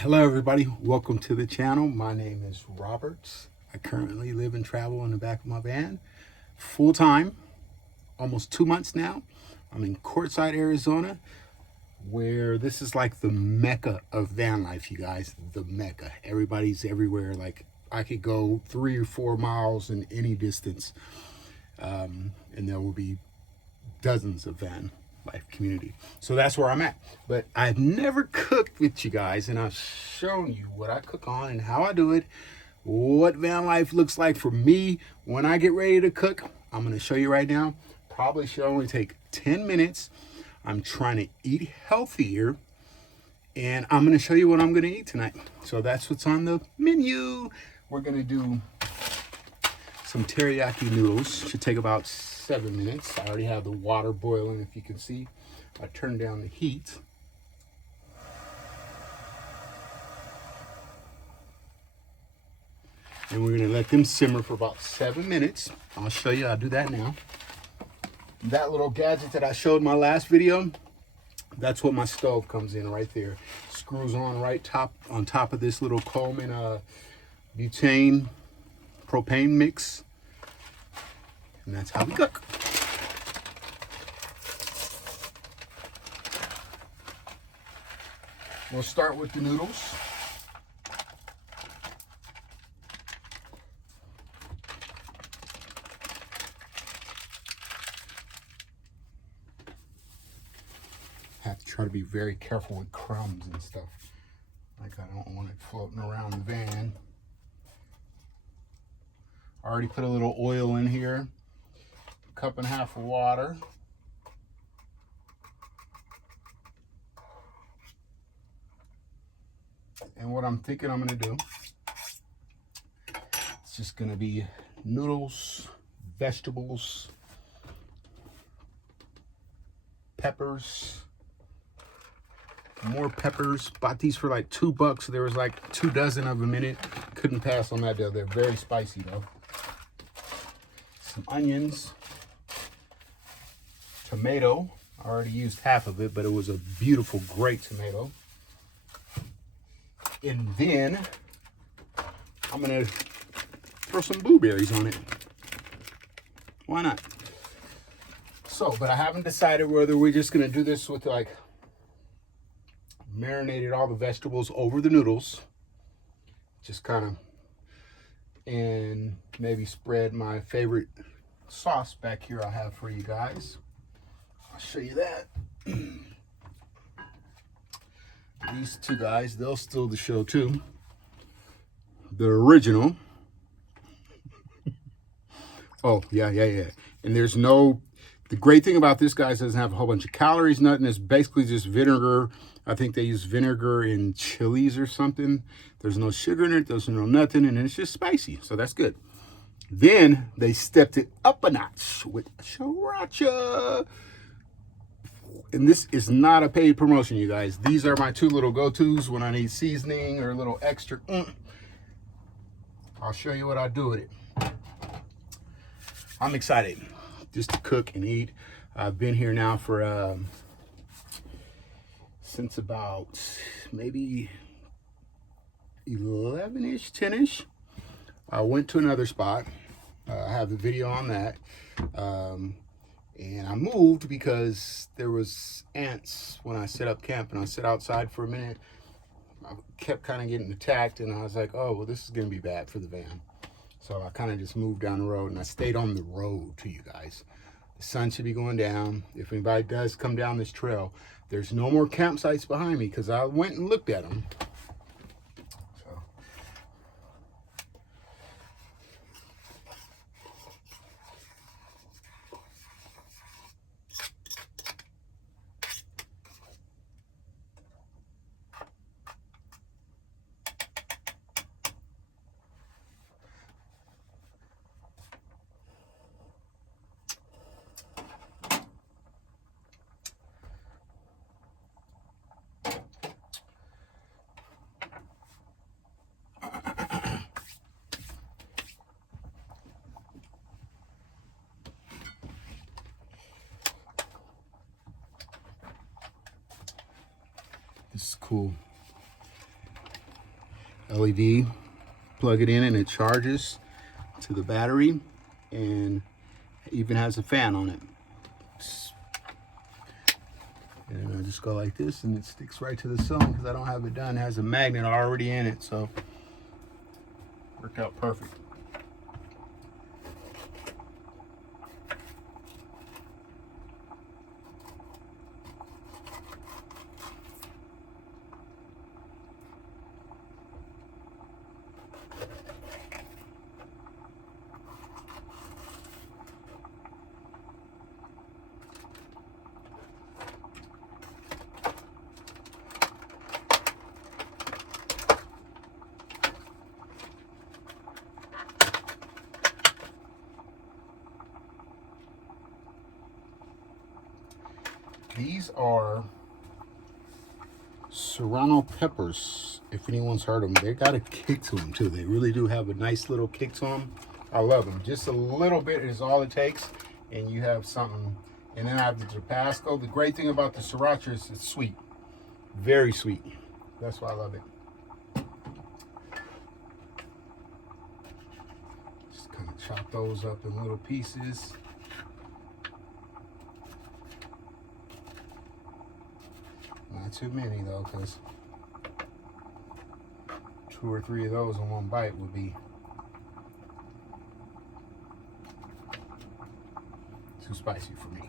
Hello everybody, welcome to the channel. My name is Roberts. I currently live and travel in the back of my van full-time, almost 2 months now. I'm in Quartzite, Arizona, where this is like the mecca of van life, you guys. The mecca. Everybody's everywhere. Like, I could go 3 or 4 miles in any distance, and there will be dozens of van life community. So that's where I'm at. But I've never cooked with you guys, and I've shown you what I cook on and how I do it, what van life looks like for me when I get ready to cook. I'm going to show you right now. Probably should only take 10 minutes. I'm trying to eat healthier, and I'm going to show you what I'm going to eat tonight. So that's what's on the menu. We're going to do some teriyaki noodles. Should take about 7 minutes. I already have the water boiling, if you can see. I turned down the heat. And we're gonna let them simmer for about 7 minutes. I'll show you how to do that now. That little gadget that I showed in my last video, that's what my stove comes in right there. Screws on on top of this little Coleman butane propane mix. And that's how we cook. We'll start with the noodles. Have to try to be very careful with crumbs and stuff. Like, I don't want it floating around the van. I already put a little oil in here. 1.5 cups of water. And what I'm thinking I'm gonna do, it's just gonna be noodles, vegetables, peppers, more peppers. Bought these for like $2. There was like 2 dozen of them in it. Couldn't pass on that deal. They're very spicy though. Some onions, tomato. I already used half of it, but it was a beautiful, great tomato. And then I'm gonna throw some blueberries on it. Why not? So, but I haven't decided whether we're just gonna do this with like marinated all the vegetables over the noodles, just kind of, and maybe spread my favorite sauce back here I have for you guys. I'll show you that. These two guys, they'll steal the show too. The original. Oh, yeah. And there's no, the great thing about this, guys, doesn't have a whole bunch of calories, nothing. It's basically just vinegar. I think they use vinegar in chilies or something. There's no sugar in it, there's no nothing, and it's just spicy, so that's good. Then they stepped it up a notch with sriracha. And this is not a paid promotion, you guys. These are my 2 little go-tos when I need seasoning or a little extra. I'll show you what I do with it. I'm excited just to cook and eat. I've been here now for since about maybe 11-ish, 10-ish. I went to another spot. I have the video on that. And I moved because there was ants when I set up camp, and I sat outside for a minute. I kept kind of getting attacked, and I was like, oh, well, this is going to be bad for the van. So I kind of just moved down the road, and I stayed on the road to you guys. The sun should be going down. If anybody does come down this trail, there's no more campsites behind me because I went and looked at them. This is cool. LED. Plug it in and it charges to the battery, and it even has a fan on it. And I just go like this and it sticks right to the sun because I don't have it done. It has a magnet already in it, so worked out perfect. These are serrano peppers, if anyone's heard of them. They got a kick to them too. They really do have a nice little kick to them. I love them. Just a little bit is all it takes, and you have something. And then I have the Tabasco. The great thing about the sriracha is it's sweet. Very sweet. That's why I love it. Just kind of chop those up in little pieces. Not too many though, because 2 or 3 of those in one bite would be too spicy for me.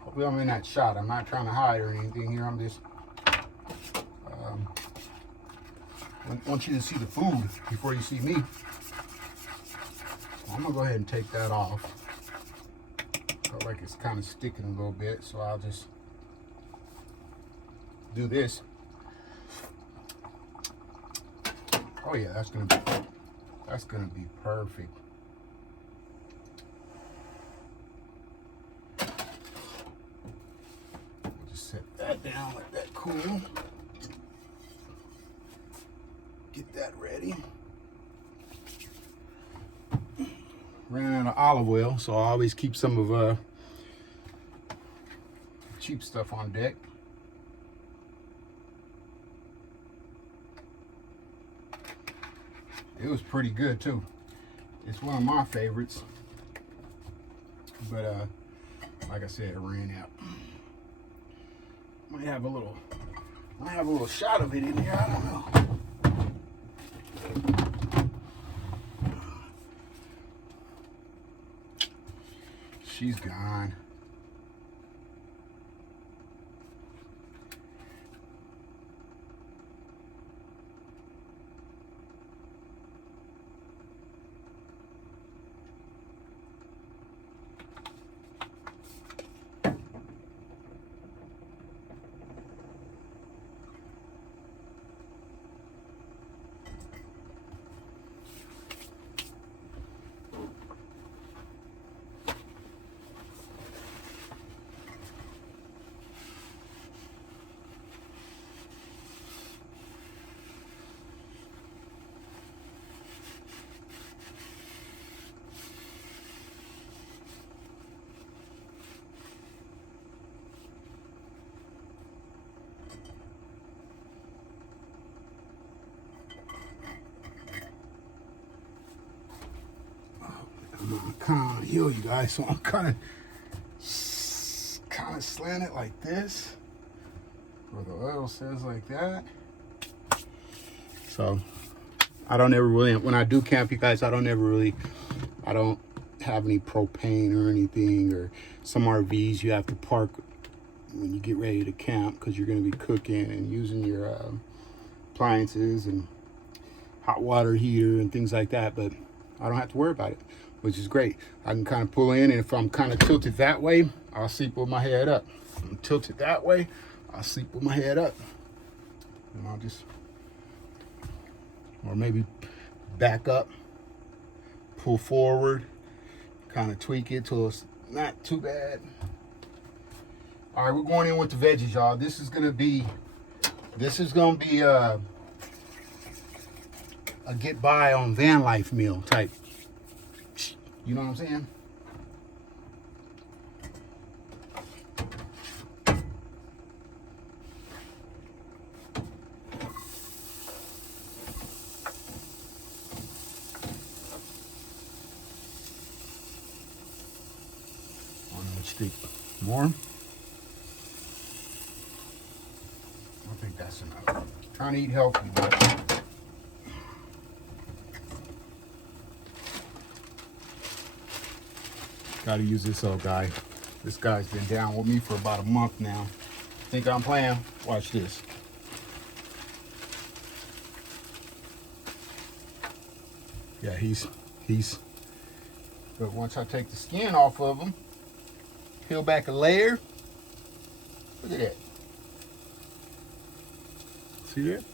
Hopefully I'm in that shot. I'm not trying to hide or anything here. I'm just want you to see the food before you see me. So I'm gonna go ahead and take that off. Felt like it's kind of sticking a little bit, so I'll just do this. Oh yeah, that's gonna be perfect. Just set that down, let that cool. Get that ready. Ran out of olive oil, so I always keep some of cheap stuff on deck. It was pretty good too. It's one of my favorites, but like I said, it ran out. Might have a little shot of it in here. I don't know. She's gone. I'm kind of on a hill, you guys, so I'm kind of kind of slant it like this, or the oil says like that. So I don't ever really, when I do camp, you guys, I don't have any propane or anything, or some RVs you have to park when you get ready to camp because you're going to be cooking and using your appliances and hot water heater and things like that. But I don't have to worry about it, which is great. I can kind of pull in, and if I'm kind of tilted that way, I'll sleep with my head up. If I'm tilted that way, I'll sleep with my head up. And I'll just, or maybe back up, pull forward, kind of tweak it till it's not too bad. All right, we're going in with the veggies, y'all. This is gonna be a get by on van life meal type. You know what I'm saying? Stick more. I think that's enough. Trying to eat healthy, but gotta use this old guy. This guy's been down with me for about a month now. Think I'm playing? Watch this. Yeah, he's. But once I take the skin off of him, peel back a layer. Look at that. See that?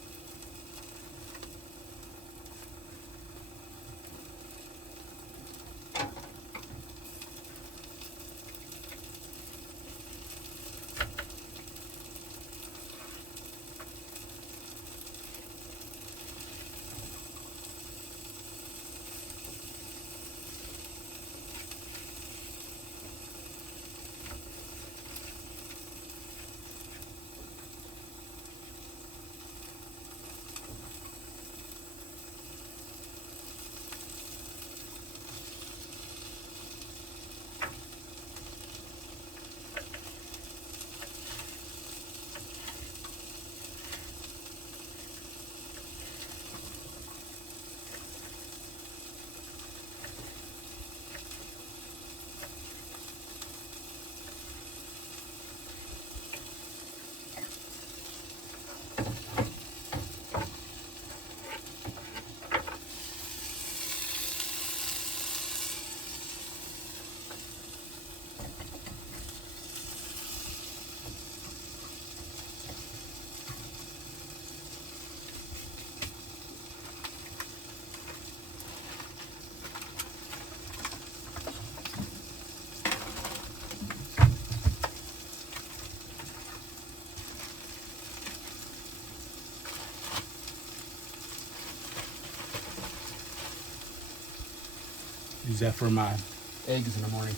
Use that for my eggs in the morning.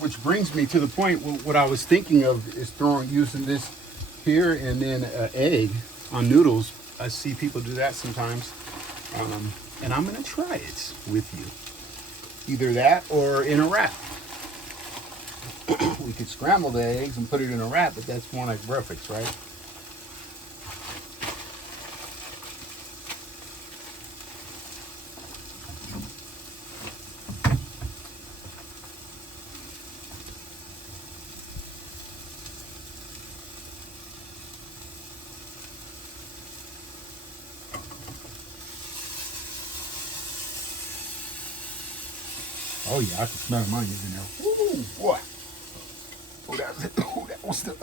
Which brings me to the point, what I was thinking of is using this here and then an egg on noodles. I see people do that sometimes. And I'm gonna try it with you. Either that or in a wrap. We could scramble the eggs and put it in a wrap, but that's more like breakfast, right? Oh yeah, I can smell the onions in there. Ooh, boy. Oh, that was the